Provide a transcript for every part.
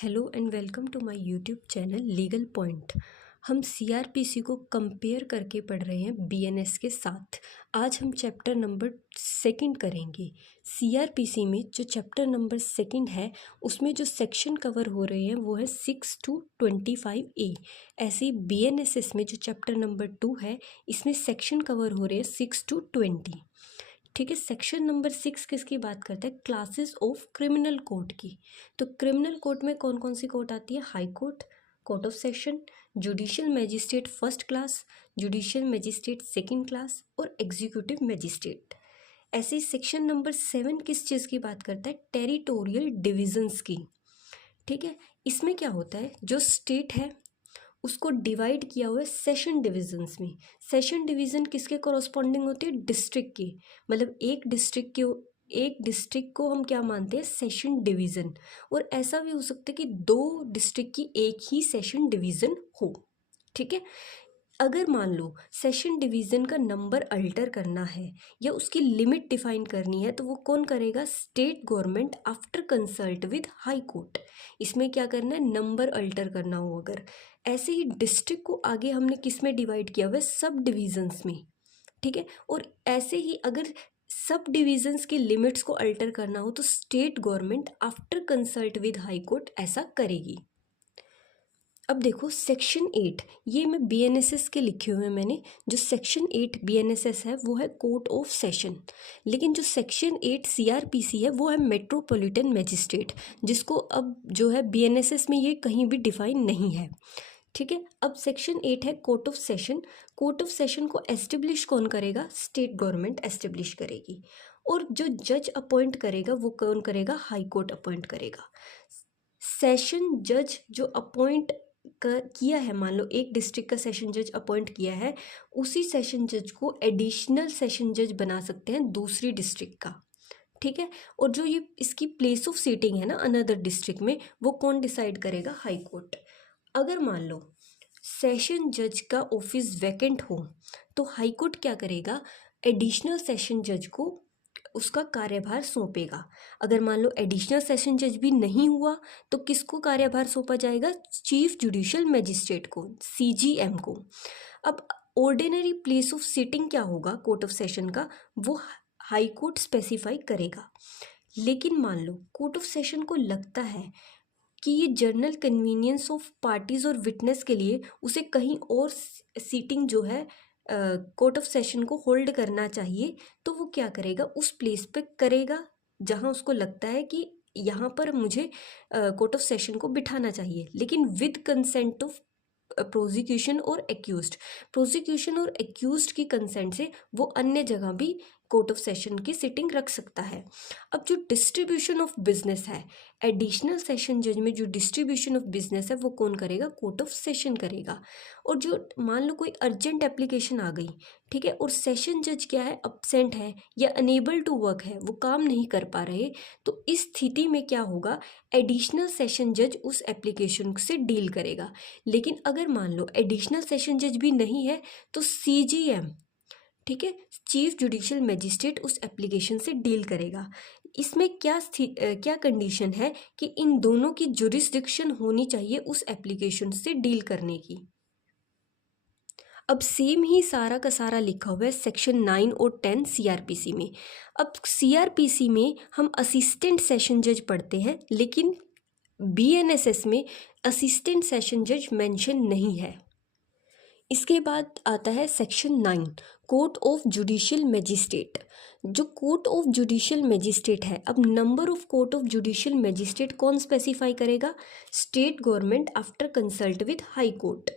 Hello and welcome to my YouTube channel Legal Point. हम CrPC को compare करके पढ़ रहे हैं बीएनएस के साथ। आज हम चैप्टर नंबर सेकंड करेंगे। सीआरपीसी में जो चैप्टर नंबर सेकंड है उसमें जो सेक्शन कवर हो रहे हैं वो है 6 to 25A। ऐसे ही बीएनएसएस में जो चैप्टर नंबर 2 है इसमें सेक्शन कवर हो रहे हैं 6 to 20। ठीक है, सेक्शन नंबर 6 किसकी बात करता है? क्लासेस ऑफ क्रिमिनल कोर्ट की। तो क्रिमिनल कोर्ट में कौन कौन सी कोर्ट आती है? High court, court of session, judicial magistrate first class, judicial magistrate second class और एग्जीक्यूटिव मैजिस्ट्रेट। ऐसे ही सेक्शन नंबर 7 किस चीज़ की बात करता है? टेरिटोरियल डिविजन्स की। ठीक है, इसमें क्या होता है, जो स्टेट है उसको डिवाइड किया हुआ है सेशन डिविजन्स में। सेशन डिवीज़न किसके कॉरस्पॉन्डिंग होती है? डिस्ट्रिक्ट की। मतलब एक डिस्ट्रिक्ट को हम क्या मानते हैं? Session division. और ऐसा भी हो सकता है कि दो डिस्ट्रिक्ट की एक ही सेशन डिवीज़न हो। ठीक है, अगर मान लो सेशन डिवीज़न का नंबर अल्टर करना है या उसकी लिमिट डिफाइन करनी है तो वो कौन करेगा? State government after consult with high court. इसमें क्या करना है? नंबर अल्टर करना हो अगर। ऐसे ही डिस्ट्रिक्ट को आगे हमने किस में डिवाइड किया हुआ है? सब डिवीजन्स में। ठीक है, और ऐसे ही अगर सब डिवीजन्स की लिमिट्स को अल्टर करना हो तो state government after consult with high court ऐसा करेगी। अब देखो सेक्शन 8, ये मैं बीएनएसएस के लिखे हुए हैं मैंने। जो सेक्शन 8 बीएनएसएस है वो है कोर्ट ऑफ सेशन, लेकिन जो सेक्शन 8 सीआरपीसी है वो है मेट्रोपॉलिटन मैजिस्ट्रेट, जिसको अब जो है बीएनएसएस में ये कहीं भी डिफाइन नहीं है। ठीक है, अब सेक्शन 8 है court of session. Court of session को एस्टेब्लिश कौन करेगा? स्टेट गवर्नमेंट एस्टेब्लिश करेगी। और जो जज अपॉइंट करेगा वो कौन करेगा? हाई कोर्ट अपॉइंट करेगा। सेशन जज जो अपॉइंट किया है, मान लो एक डिस्ट्रिक्ट का सेशन जज अपॉइंट किया है, उसी सेशन जज को एडिशनल सेशन जज बना सकते हैं दूसरी डिस्ट्रिक्ट का। ठीक है, और जो ये इसकी प्लेस ऑफ सीटिंग है ना अनदर डिस्ट्रिक्ट में, वो कौन डिसाइड करेगा? High court. अगर मान लो सेशन जज का ऑफिस वैकेंट हो तो हाई कोर्ट क्या करेगा? एडिशनल सेशन जज को उसका कार्यभार सौंपेगा। अगर मान लो एडिशनल सेशन जज भी नहीं हुआ तो किसको कार्यभार सौंपा जाएगा? चीफ जुडिशियल मैजिस्ट्रेट को, सीजीएम को। अब ऑर्डिनरी प्लेस ऑफ सिटिंग क्या होगा कोर्ट ऑफ सेशन का? वो हाई कोर्ट स्पेसिफाई करेगा। लेकिन मान लो कोर्ट ऑफ सेशन को लगता है कि ये जनरल कन्वीनियंस ऑफ पार्टीज और विटनेस के लिए उसे कहीं और सीटिंग जो है कोर्ट ऑफ सेशन को होल्ड करना चाहिए, तो वो क्या करेगा? उस प्लेस पे करेगा जहां उसको लगता है कि यहाँ पर मुझे कोर्ट ऑफ सेशन को बिठाना चाहिए, लेकिन विद कंसेंट ऑफ प्रोसिक्यूशन और एक्यूज्ड की कंसेंट से वो अन्य जगह भी कोर्ट ऑफ सेशन की सिटिंग रख सकता है। अब जो डिस्ट्रीब्यूशन ऑफ बिजनेस है, एडिशनल सेशन जज में जो डिस्ट्रीब्यूशन ऑफ बिजनेस है वो कौन करेगा? कोर्ट ऑफ सेशन करेगा। और जो मान लो कोई अर्जेंट एप्लीकेशन आ गई, ठीक है, और सेशन जज क्या है? अपसेंट है या अनेबल टू वर्क है, वो काम नहीं कर पा रहे, तो इस स्थिति में क्या होगा? एडिशनल सेशन जज उस एप्लीकेशन से डील करेगा। लेकिन अगर मान लो एडिशनल सेशन जज भी नहीं है तो सीजीएम, ठीक है, चीफ जुडिशियल मैजिस्ट्रेट उस एप्लीकेशन से डील करेगा। इसमें क्या कंडीशन है कि इन दोनों की जुरिस्डिक्शन होनी चाहिए उस एप्लीकेशन से डील करने की। अब सेम ही सारा का सारा लिखा हुआ है सेक्शन 9 और 10 सीआरपीसी में। अब सीआरपीसी में हम असिस्टेंट सेशन जज पढ़ते हैं, लेकिन बीएनएसएस में असिस्टेंट सेशन जज मेंशन नहीं है। इसके बाद आता है section 9 court of judicial magistrate. जो कोर्ट ऑफ जुडिशियल मैजिस्ट्रेट है, अब number of court of judicial magistrate कौन स्पेसिफाई करेगा? State government after consult with high court.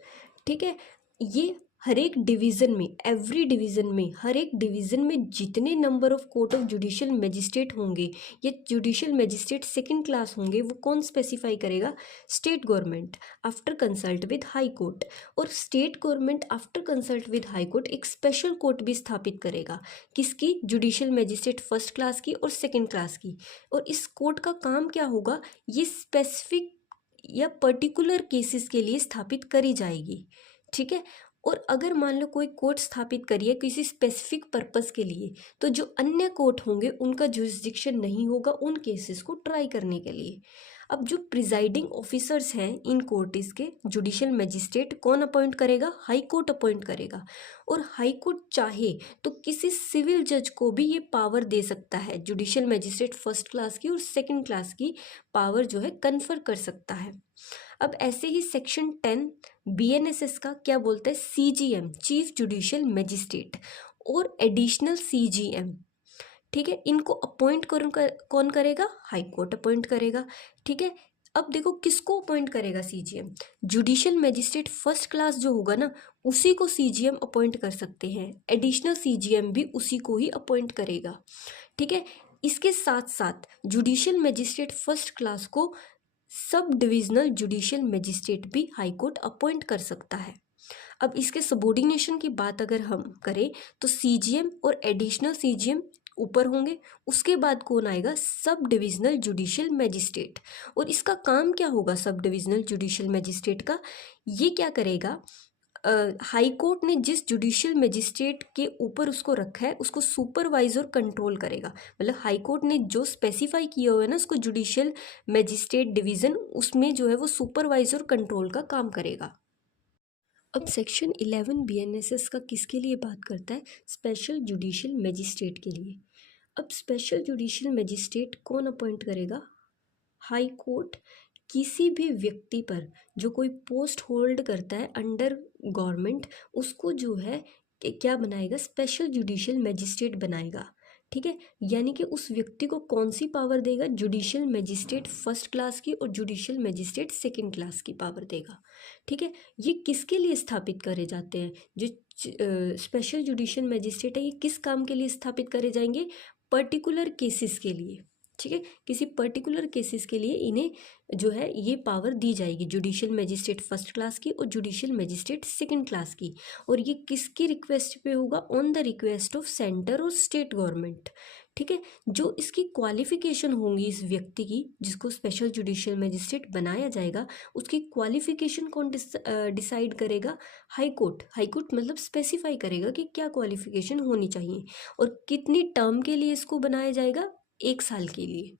ठीक है, ये हर एक डिवीज़न में, एवरी डिवीज़न में, हर एक डिवीज़न में जितने number of court of judicial magistrate होंगे या जुडिशियल मैजिस्ट्रेट सेकंड क्लास होंगे, वो कौन स्पेसिफाई करेगा? State government after consult with high court. और state government after consult with high court एक स्पेशल कोर्ट भी स्थापित करेगा। किसकी? जुडिशियल मैजिस्ट्रेट फर्स्ट क्लास की और सेकंड क्लास की। और इस कोर्ट का काम क्या होगा? ये स्पेसिफिक या पर्टिकुलर केसेस के लिए स्थापित करी जाएगी। ठीक है, और अगर मान लो कोई कोर्ट स्थापित करिए किसी स्पेसिफिक पर्पस के लिए, तो जो अन्य कोर्ट होंगे उनका जुरिस्डिक्शन नहीं होगा उन केसेस को ट्राई करने के लिए। अब जो प्रिजाइडिंग ऑफिसर्स हैं इन कोर्ट्स के, जुडिशियल मजिस्ट्रेट कौन अपॉइंट करेगा? हाई कोर्ट अपॉइंट करेगा। और हाई कोर्ट चाहे तो किसी सिविल जज को भी ये पावर दे सकता है, जुडिशियल मजिस्ट्रेट फर्स्ट क्लास की और सेकंड क्लास की पावर जो है कन्फर कर सकता है। अब ऐसे ही सेक्शन 10 बीएनएसएस का क्या बोलता है? सीजीएम, चीफ जुडिशियल मजिस्ट्रेट, और एडिशनल सीजीएम, ठीक है, इनको अपॉइंट कौन करेगा? हाई कोर्ट अपॉइंट करेगा। ठीक है, अब देखो किसको अपॉइंट करेगा CGM? Judicial magistrate first class जो होगा ना, उसी को सीजीएम अपॉइंट कर सकते हैं। एडिशनल सीजीएम भी उसी को ही अपॉइंट करेगा। ठीक है, इसके साथ साथ जुडिशियल मजिस्ट्रेट फर्स्ट क्लास को सब डिविजनल जुडिशियल मजिस्ट्रेट भी हाई कोर्ट अपॉइंट कर सकता है। अब इसके सबॉर्डिनेशन की बात अगर हम करें तो सीजीएम और एडिशनल सीजीएम ऊपर होंगे, उसके बाद कौन आएगा? Sub divisional judicial magistrate. और इसका काम क्या होगा सब डिविजनल जुडिशियल मजिस्ट्रेट का? ये क्या करेगा? हाई कोर्ट ने जिस जुडिशियल मजिस्ट्रेट के ऊपर उसको रखा है उसको सुपरवाइज और कंट्रोल करेगा। मतलब हाई कोर्ट ने जो स्पेसिफाई किया हुआ है ना उसको जुडिशियल मजिस्ट्रेट डिवीज़न, उसमें जो है वो सुपरवाइज और कंट्रोल का काम करेगा। अब सेक्शन 11 बीएनएसएस का किसके लिए बात करता है? स्पेशल जुडिशियल मजिस्ट्रेट के लिए। अब स्पेशल जुडिशियल मजिस्ट्रेट कौन अपॉइंट करेगा? हाई कोर्ट किसी भी व्यक्ति पर जो कोई पोस्ट होल्ड करता है अंडर गवर्नमेंट, उसको जो है क्या बनाएगा? स्पेशल जुडिशियल मजिस्ट्रेट बनाएगा। ठीक है, यानी कि उस व्यक्ति को कौन सी पावर देगा? जुडिशियल मजिस्ट्रेट फर्स्ट क्लास की और जुडिशियल मजिस्ट्रेट सेकंड क्लास की पावर देगा। ठीक है, ये किसके लिए स्थापित करे जाते हैं? जो स्पेशल जुडिशियल मजिस्ट्रेट है, ये किस काम के लिए स्थापित करे जाएंगे? पर्टिकुलर केसेस के लिए। ठीक है, किसी पर्टिकुलर केसेस के लिए इन्हें जो है ये पावर दी जाएगी, जुडिशियल मजिस्ट्रेट फर्स्ट क्लास की और जुडिशियल मजिस्ट्रेट सेकंड क्लास की। और ये किसकी रिक्वेस्ट पे होगा? On the request of centre और स्टेट गवर्नमेंट। ठीक है, जो इसकी क्वालिफिकेशन होंगी इस व्यक्ति की जिसको स्पेशल जुडिशियल मजिस्ट्रेट बनाया जाएगा, उसकी क्वालिफिकेशन कौन डिसाइड करेगा? High court. हाई कोर्ट मतलब स्पेसिफाई करेगा कि क्या क्वालिफिकेशन होनी चाहिए और कितनी टर्म के लिए इसको बनाया जाएगा? 1 साल के लिए।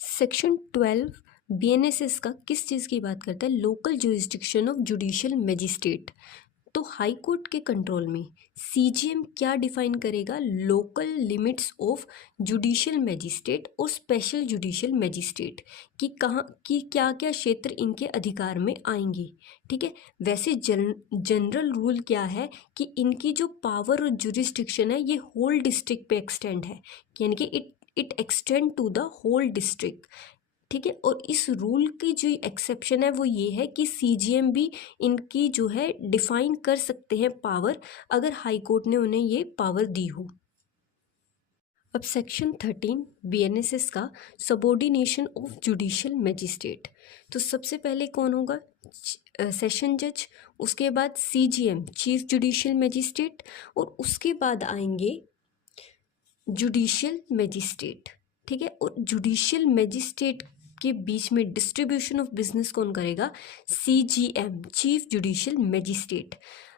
सेक्शन 12 बीएनएसएस का किस चीज़ की बात करता है? Local jurisdiction of judicial magistrate. तो हाई कोर्ट के कंट्रोल में सीजीएम क्या डिफाइन करेगा? Local limits of judicial magistrate और स्पेशल जुडिशियल मजिस्ट्रेट कि कहाँ की क्या क्या क्षेत्र इनके अधिकार में आएंगे। ठीक है, वैसे जनरल रूल क्या है कि इनकी जो पावर और जुरिस्डिक्शन है ये होल डिस्ट्रिक्ट पे एक्सटेंड है, यानी कि it extend to the whole district. ठीक है, और इस रूल की जो एक्सेप्शन है वो ये है कि सीजीएम भी इनकी जो है डिफाइन कर सकते हैं पावर, अगर हाई कोर्ट ने उन्हें ये पावर दी हो। अब सेक्शन 13 बीएनएसएस का सबॉर्डिनेशन ऑफ जुडिशियल मजिस्ट्रेट। तो सबसे पहले कौन होगा? सेशन जज, उसके बाद सीजीएम चीफ जुडिशियल मजिस्ट्रेट, और उसके बाद आएंगे जुडिशियल मजिस्ट्रेट। ठीक है, और जुडिशियल मजिस्ट्रेट के बीच में डिस्ट्रीब्यूशन ऑफ बिजनेस कौन करेगा? CGM chief judicial magistrate.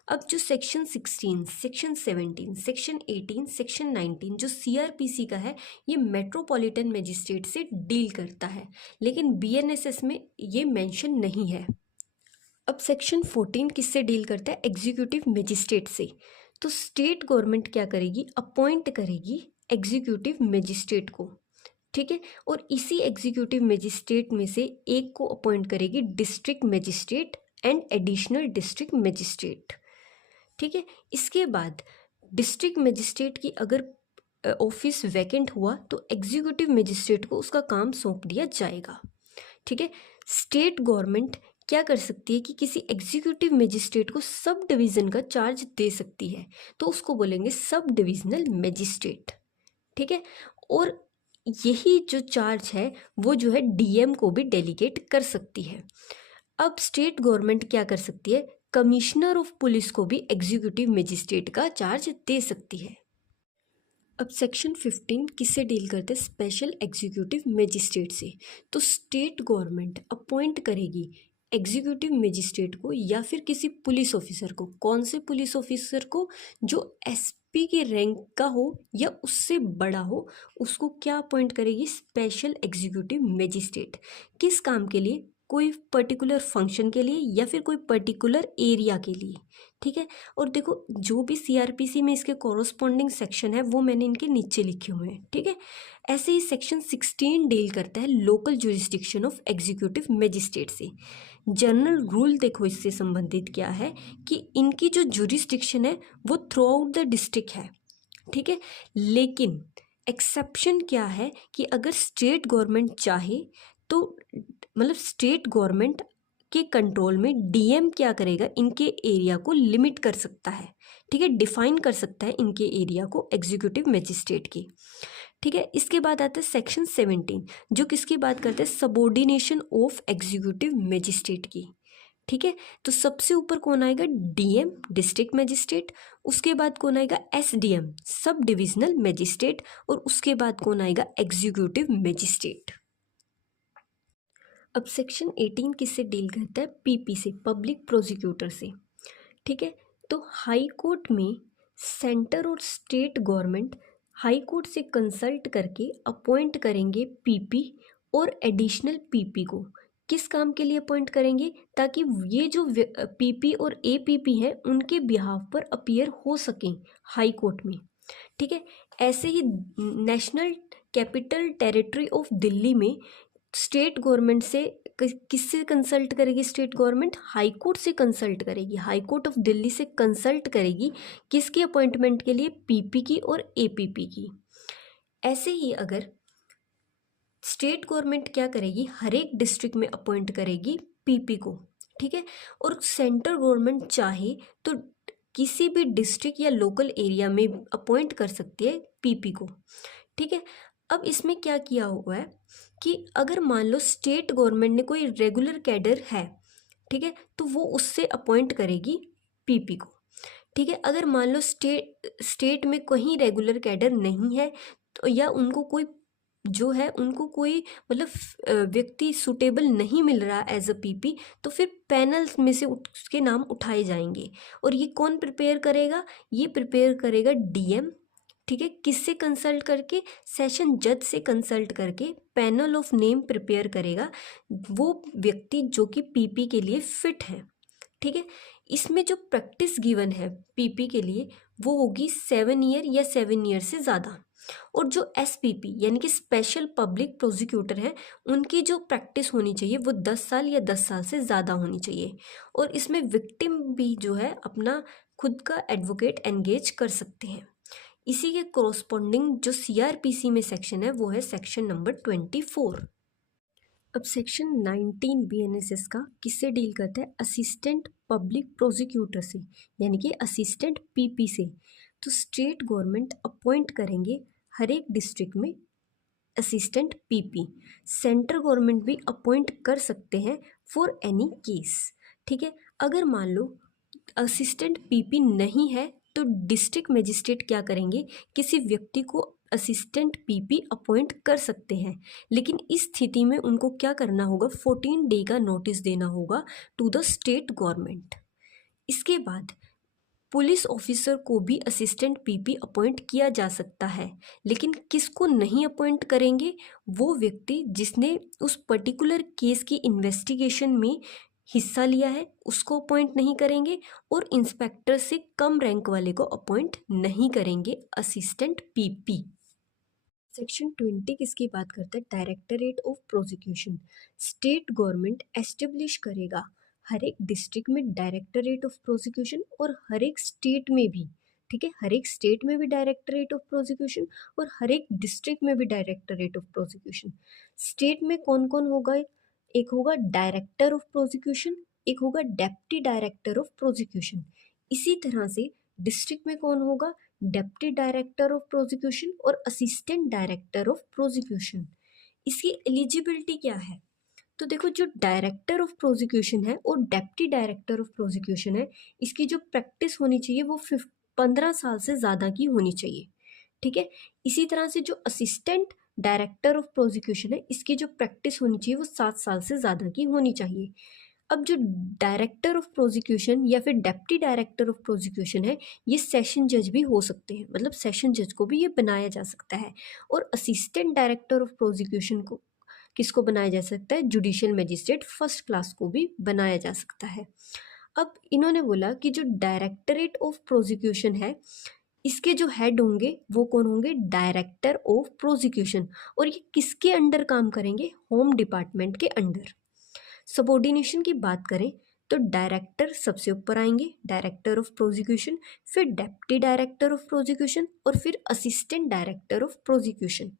अब जो सेक्शन 16, सेक्शन 17, सेक्शन 18, सेक्शन 19 जो सीआरपीसी का है, ये मेट्रोपॉलिटन मजिस्ट्रेट से डील करता है, लेकिन बीएनएसएस में ये मेंशन नहीं है। अब सेक्शन 14 किससे डील करता है? एग्जीक्यूटिव मजिस्ट्रेट से। तो स्टेट गवर्नमेंट क्या करेगी? अपॉइंट करेगी एग्जीक्यूटिव मजिस्ट्रेट को। ठीक है, और इसी एग्जीक्यूटिव मजिस्ट्रेट में से एक को अपॉइंट करेगी district magistrate and additional district magistrate. ठीक है, इसके बाद डिस्ट्रिक्ट मजिस्ट्रेट की अगर ऑफिस वैकेंट हुआ तो एग्जीक्यूटिव मजिस्ट्रेट को उसका काम सौंप दिया जाएगा। ठीक है, स्टेट गवर्नमेंट क्या कर सकती है कि किसी एग्जीक्यूटिव मजिस्ट्रेट को सब डिवीज़न का चार्ज दे सकती है, तो उसको बोलेंगे सब डिविजनल मजिस्ट्रेट। ठीक है, और यही जो चार्ज है वो जो है डीएम को भी डेलीगेट कर सकती है। अब स्टेट गवर्नमेंट क्या कर सकती है? कमिश्नर ऑफ पुलिस को भी एग्जीक्यूटिव मजिस्ट्रेट का चार्ज दे सकती है। अब सेक्शन 15 किससे डील करते हैं? स्पेशल एग्जीक्यूटिव मजिस्ट्रेट से। तो स्टेट गवर्नमेंट अपॉइंट करेगी एग्जीक्यूटिव मजिस्ट्रेट को या फिर किसी पुलिस ऑफिसर को। कौन से पुलिस ऑफिसर को? जो एसपी की रैंक का हो या उससे बड़ा हो, उसको क्या अपॉइंट करेगी? Special executive magistrate. किस काम के लिए? कोई पर्टिकुलर फंक्शन के लिए या फिर कोई पर्टिकुलर एरिया के लिए। ठीक है। और देखो जो भी सीआरपीसी में इसके कॉरस्पॉन्डिंग सेक्शन है वो मैंने इनके नीचे लिखे हुए हैं। ठीक है। ऐसे ही सेक्शन 16 डील करता है local jurisdiction of executive magistrate से। जनरल रूल देखो इससे संबंधित क्या है कि इनकी जो जुरिस्डिक्शन है वो थ्रू आउट द डिस्ट्रिक्ट है। ठीक है। लेकिन एक्सेप्शन क्या है कि अगर स्टेट गवर्नमेंट चाहे तो मतलब स्टेट गवर्नमेंट के कंट्रोल में डीएम क्या करेगा, इनके एरिया को लिमिट कर सकता है। ठीक है। डिफाइन कर सकता है इनके एरिया को एग्जीक्यूटिव मजिस्ट्रेट की। ठीक है। इसके बाद आता है सेक्शन 17 जो किसकी बात करते हैं? सबऑर्डिनेशन ऑफ एग्जीक्यूटिव मजिस्ट्रेट की। ठीक है। तो सबसे ऊपर कौन आएगा? DM district magistrate. उसके बाद कौन आएगा? SDM sub divisional magistrate. और उसके बाद कौन आएगा? Executive magistrate. अब सेक्शन 18 किससे डील करता है? पीपी से, पब्लिक प्रोसिक्यूटर से। ठीक है। तो हाई कोर्ट में सेंटर और स्टेट गवर्नमेंट हाई कोर्ट से कंसल्ट करके अपॉइंट करेंगे पीपी और एडिशनल पीपी को। किस काम के लिए अपॉइंट करेंगे? ताकि ये जो पीपी और एपीपी हैं उनके बिहाफ पर अपीयर हो सकें हाई कोर्ट में। ठीक है। ऐसे ही national capital territory of Delhi में स्टेट गवर्नमेंट से किससे कंसल्ट करेगी? स्टेट गवर्नमेंट हाई कोर्ट से कंसल्ट करेगी, हाई कोर्ट ऑफ दिल्ली से कंसल्ट करेगी किसकी अपॉइंटमेंट के लिए? पीपी की और एपीपी की। ऐसे ही अगर स्टेट गवर्नमेंट क्या करेगी? हर एक डिस्ट्रिक्ट में अपॉइंट करेगी पीपी को। ठीक है। और सेंट्रल गवर्नमेंट चाहे तो किसी भी डिस्ट्रिक्ट या लोकल एरिया में अपॉइंट कर सकती है पीपी को। ठीक है। अब इसमें क्या किया हुआ है कि अगर मान लो स्टेट गवर्नमेंट ने कोई रेगुलर कैडर है, ठीक है, तो वो उससे अपॉइंट करेगी पीपी को। ठीक है। अगर मान लो स्टेट में कहीं रेगुलर कैडर नहीं है तो या उनको कोई जो है उनको कोई मतलब व्यक्ति सुटेबल नहीं मिल रहा एज अ पीपी, तो फिर पैनल में से उसके नाम उठाए जाएंगे। और ये कौन प्रिपेयर करेगा? ये प्रिपेयर करेगा डीएम। ठीक है। किससे कंसल्ट करके? सेशन जज से कंसल्ट करके पैनल ऑफ नेम प्रिपेयर करेगा वो व्यक्ति जो कि पीपी के लिए फिट है। ठीक है। इसमें जो प्रैक्टिस गिवन है पीपी के लिए वो होगी 7 ईयर या 7 ईयर से ज़्यादा। और जो एसपीपी यानी कि स्पेशल पब्लिक प्रोसिक्यूटर हैं उनकी जो प्रैक्टिस होनी चाहिए वो 10 साल या 10 साल से ज़्यादा होनी चाहिए। और इसमें विक्टिम भी जो है अपना खुद का एडवोकेट एंगेज कर सकते हैं। इसी के कोरस्पॉन्डिंग जो सीआरपीसी में सेक्शन है वो है सेक्शन नंबर 24। अब सेक्शन 19 बीएनएसएस का किससे डील करता है? असिस्टेंट पब्लिक प्रोसिक्यूटर से, यानी कि असिस्टेंट पीपी से। तो स्टेट गवर्नमेंट अपॉइंट करेंगे हर एक डिस्ट्रिक्ट में असिस्टेंट पीपी। सेंट्रल गवर्नमेंट भी अपॉइंट कर सकते हैं फॉर एनी केस। ठीक है। अगर मान लो असिस्टेंट पीपी नहीं है तो डिस्ट्रिक्ट मजिस्ट्रेट क्या करेंगे? किसी व्यक्ति को असिस्टेंट पीपी अपॉइंट कर सकते हैं, लेकिन इस स्थिति में उनको क्या करना होगा? 14 डे का नोटिस देना होगा टू द स्टेट गवर्नमेंट। इसके बाद पुलिस ऑफिसर को भी असिस्टेंट पीपी अपॉइंट किया जा सकता है, लेकिन किसको नहीं अपॉइंट करेंगे? वो व्यक्ति जिसने उस पर्टिकुलर केस की इन्वेस्टिगेशन में हिस्सा लिया है उसको अपॉइंट नहीं करेंगे। और इंस्पेक्टर से कम रैंक वाले को अपॉइंट नहीं करेंगे असिस्टेंट पीपी। सेक्शन 20 किसकी बात करता है? Directorate of prosecution. State government establish करेगा हर एक डिस्ट्रिक्ट में डायरेक्टरेट ऑफ प्रोसिक्यूशन और हर एक स्टेट में भी। ठीक है। हर एक स्टेट में भी डायरेक्टरेट ऑफ प्रोसिक्यूशन और हर एक डिस्ट्रिक्ट में भी डायरेक्टरेट ऑफ प्रोसिक्यूशन। स्टेट में कौन कौन होगा? एक होगा डायरेक्टर ऑफ प्रोसिक्यूशन, एक होगा डेप्टी डायरेक्टर ऑफ प्रोसिक्यूशन। इसी तरह से डिस्ट्रिक्ट में कौन होगा? डेप्टी डायरेक्टर ऑफ प्रोसिक्यूशन और असिस्टेंट डायरेक्टर ऑफ प्रोसिक्यूशन। इसकी एलिजिबिलिटी क्या है? तो देखो जो डायरेक्टर ऑफ प्रोसिक्यूशन है और डेप्टी डायरेक्टर ऑफ प्रोसिक्यूशन है इसकी जो प्रैक्टिस होनी चाहिए वो 15 साल से ज़्यादा की होनी चाहिए। ठीक है। इसी तरह से जो असिस्टेंट डायरेक्टर ऑफ प्रोसिक्यूशन है इसकी जो प्रैक्टिस होनी चाहिए वो 7 साल से ज़्यादा की होनी चाहिए। अब जो डायरेक्टर ऑफ प्रोसिक्यूशन या फिर डेप्टी डायरेक्टर ऑफ प्रोसिक्यूशन है, ये सेशन जज भी हो सकते हैं, मतलब सेशन जज को भी ये बनाया जा सकता है। और असिस्टेंट डायरेक्टर ऑफ प्रोसिक्यूशन को किसको बनाया जा सकता है, जुडिशियल मजिस्ट्रेट फर्स्ट क्लास को भी बनाया जा सकता है। अब इन्होंने बोला कि जो डायरेक्टरेट ऑफ प्रोसिक्यूशन है, इसके जो हेड होंगे वो कौन होंगे, डायरेक्टर ऑफ प्रोसिक्यूशन। और ये किसके अंडर काम करेंगे, होम डिपार्टमेंट के अंडर। सबऑर्डिनेशन की बात करें तो डायरेक्टर सबसे ऊपर आएंगे, डायरेक्टर ऑफ प्रोसिक्यूशन, फिर डेप्टी डायरेक्टर ऑफ प्रोसिक्यूशन और फिर असिस्टेंट डायरेक्टर ऑफ प्रोसिक्यूशन।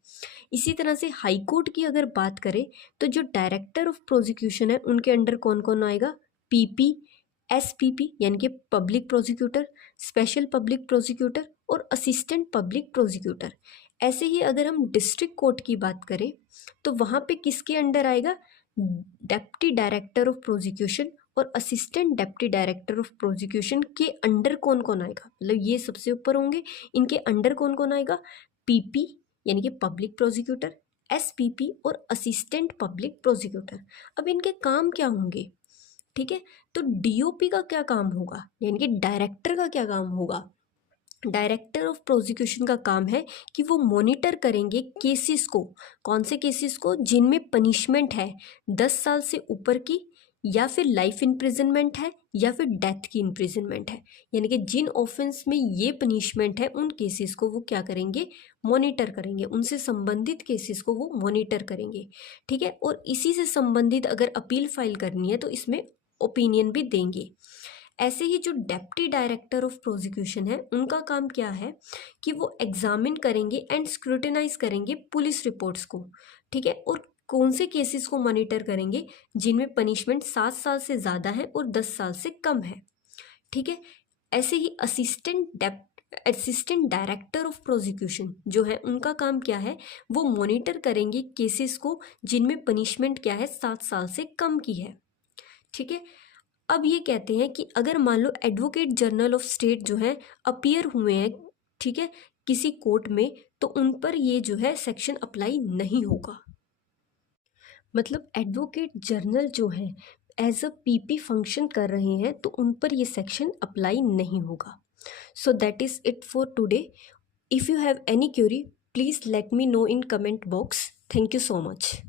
इसी तरह से हाई कोर्ट की अगर बात करें तो जो डायरेक्टर ऑफ प्रोसिक्यूशन है उनके अंडर कौन कौन आएगा, पीपी, एसपीपी यानी कि public prosecutor, special public prosecutor और असिस्टेंट पब्लिक प्रोसिक्यूटर। ऐसे ही अगर हम डिस्ट्रिक्ट कोर्ट की बात करें तो वहाँ पे किसके अंडर आएगा, डेप्टी डायरेक्टर ऑफ प्रोसिक्यूशन और assistant deputy director of prosecution के अंडर कौन कौन आएगा, मतलब ये सबसे ऊपर होंगे, इनके अंडर कौन कौन आएगा, पीपी यानी कि पब्लिक प्रोसिक्यूटर, एसपीपी और असिस्टेंट पब्लिक प्रोसिक्यूटर। अब इनके काम क्या होंगे, ठीक है, तो डीओपी का क्या काम होगा, यानी कि डायरेक्टर का क्या काम होगा। डायरेक्टर ऑफ प्रोसिक्यूशन का काम है कि वो मॉनिटर करेंगे केसेस को, कौन से केसेस को, जिनमें पनिशमेंट है 10 साल से ऊपर की, या फिर लाइफ इम्प्रिजनमेंट है, या फिर डेथ की इम्प्रिजनमेंट है। यानी कि जिन ऑफेंस में ये पनिशमेंट है उन केसेस को वो क्या करेंगे, मॉनिटर करेंगे, उनसे संबंधित केसेस को वो मॉनिटर करेंगे। ठीक है, और इसी से संबंधित अगर अपील फाइल करनी है तो इसमें ओपिनियन भी देंगे। ऐसे ही जो डेप्टी डायरेक्टर ऑफ प्रोसिक्यूशन है उनका काम क्या है कि वो एग्जामिन करेंगे एंड स्क्रूटिनाइज करेंगे पुलिस रिपोर्ट्स को। ठीक है, और कौन से केसेस को मॉनिटर करेंगे, जिनमें पनिशमेंट 7 साल से ज़्यादा है और 10 साल से कम है। ठीक है, ऐसे ही असिस्टेंट डायरेक्टर ऑफ प्रोसिक्यूशन जो है उनका काम क्या है, वो मॉनिटर करेंगे केसेस को जिनमें पनिशमेंट क्या है 7 साल से कम की है। ठीक है, अब ये कहते हैं कि अगर मान लो एडवोकेट जनरल ऑफ स्टेट जो है अपीयर हुए हैं, ठीक है, किसी कोर्ट में, तो उन पर ये जो है सेक्शन अप्लाई नहीं होगा। मतलब एडवोकेट जनरल जो है एज अ पीपी फंक्शन कर रहे हैं तो उन पर ये सेक्शन अप्लाई नहीं होगा। So that is it for today. If you have any query please let me know in comment box. Thank you so much.